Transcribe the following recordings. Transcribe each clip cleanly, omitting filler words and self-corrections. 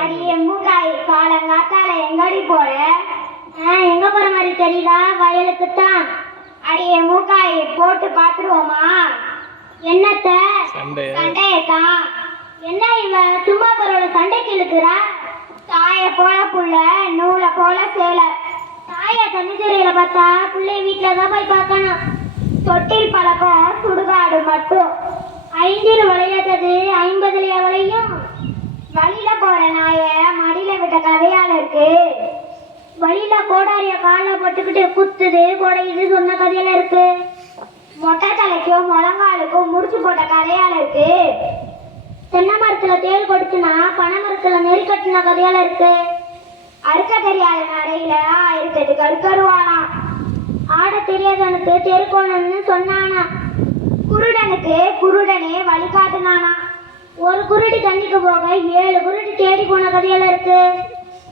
அடியே மூக்காய் காலங்காத்தால எங்கடி போற? எங்க போற மாதிரி தெரியுதா? வயலுக்குத்தான். அடியே மூக்காய் போட்டு பாத்துருவோமா? என்னத்த சண்டையத்தான்? என்ன இவ சும்மா பரவல சண்டைக்கு இழுக்கிறா? தாய போல புள்ள, நூலை போல சேலை. தாய கண்ணுச்செறியில பார்த்தா பிள்ளை வீட்டுலதான் போய் பார்க்கணும். தொட்டில் பழக்கம் சுடுகாடு மட்டும். 5 விளையாட்டது 50 விளையும். வழியில போற நாய மடியில விட்ட கதையால இருக்கு. வழியில கோடாரிய கால போட்டுக்கிட்டு குத்துது கொடையுது சொன்ன கதையில இருக்கு. மொட்டை தலைக்கும் முழங்காலுக்கும் முடிச்சு போட்ட கதையால இருக்கு. தென்னை மரத்துல தேல் கொடுத்துனா பனை மரத்துல நெறி கட்டின கதையால இருக்கு. அறுக்க தெரியாத நடையில 1008 கருக்கருவானா. ஆட தெரியாதவனுக்கு தெருக்கோணன்னு சொன்னானா. குருடனுக்கு குருடனே வழிகாட்டுனானா. ஒரு குருடி தண்ணிக்கு போக 7 குருடி தேடி போன கதையில இருக்கு.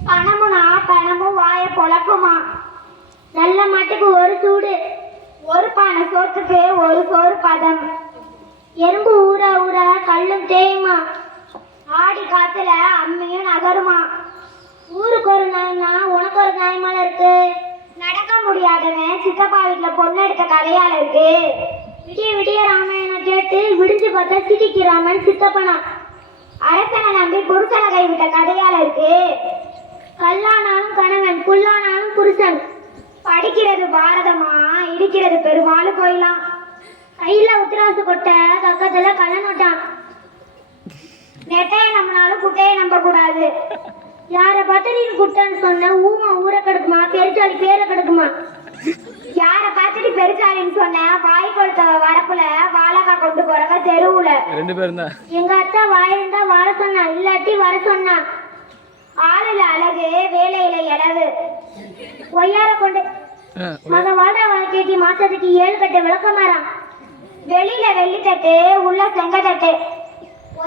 பணமுனா பணமும் வாய பொழக்குமா. நல்ல மாட்டுக்கு ஒரு சூடு, ஒரு பானை சோற்றுக்கு ஒரு சோறு பதம். எறும்பு ஊற ஊற கல்லும் தேயுமா. ஆடி காத்துல அம்மையும் நகருமா. ஊருக்கு ஒரு நியாயம்னா உனக்கு ஒரு நியாயமால இருக்கு. நடக்க முடியாதவன் சித்தப்பா வீட்டுல பொண்ணு எடுத்த கதையால இருக்கு. விடிய விடிய ராமாயணம் கேட்டு விடிஞ்சு பார்த்தா சிரிக்கிறாமன் சித்தப்பனா. அரசனை நம்பி புருஷனை கைவிட்ட கதையால இருக்கு. கல்லானாலும் கணவன், புல்லானாலும் புருஷன். படிக்கிறது பாரதமா, இடிக்கிறது பெருமாள் கோயிலாம். கையில உத்திராசு கொட்ட பக்கத்துல கள்ள நோட்டான். நெட்டைய நம்பினாலும் குட்டையை நம்ப கூடாது. யார பார்த்து நீ குட்டன்னு சொன்ன ஊமா ஊரை கெடுக்குமா, பெருச்சாளி பேரை கெடுக்குமா. யார பார்த்துட்டு பெருச்சாளின்னு சொன்ன வாய் கொடுத்த வரப்புல வாழக்கா கொண்டு போறவ தெருவுல. எங்க அத்தா வாயிருந்தா வாழ சொன்னா, இல்லாட்டி வர சொன்னா. ஆளுல அழகு வேலையில இளவு. ஒய்யார கொண்டு மக வாடா வாழ்க்கைக்கு மாசத்துக்கு 7 கட்டு விளக்க மாறான். வெளியில வெள்ளித்தட்டு உள்ள செங்கத்தட்டு.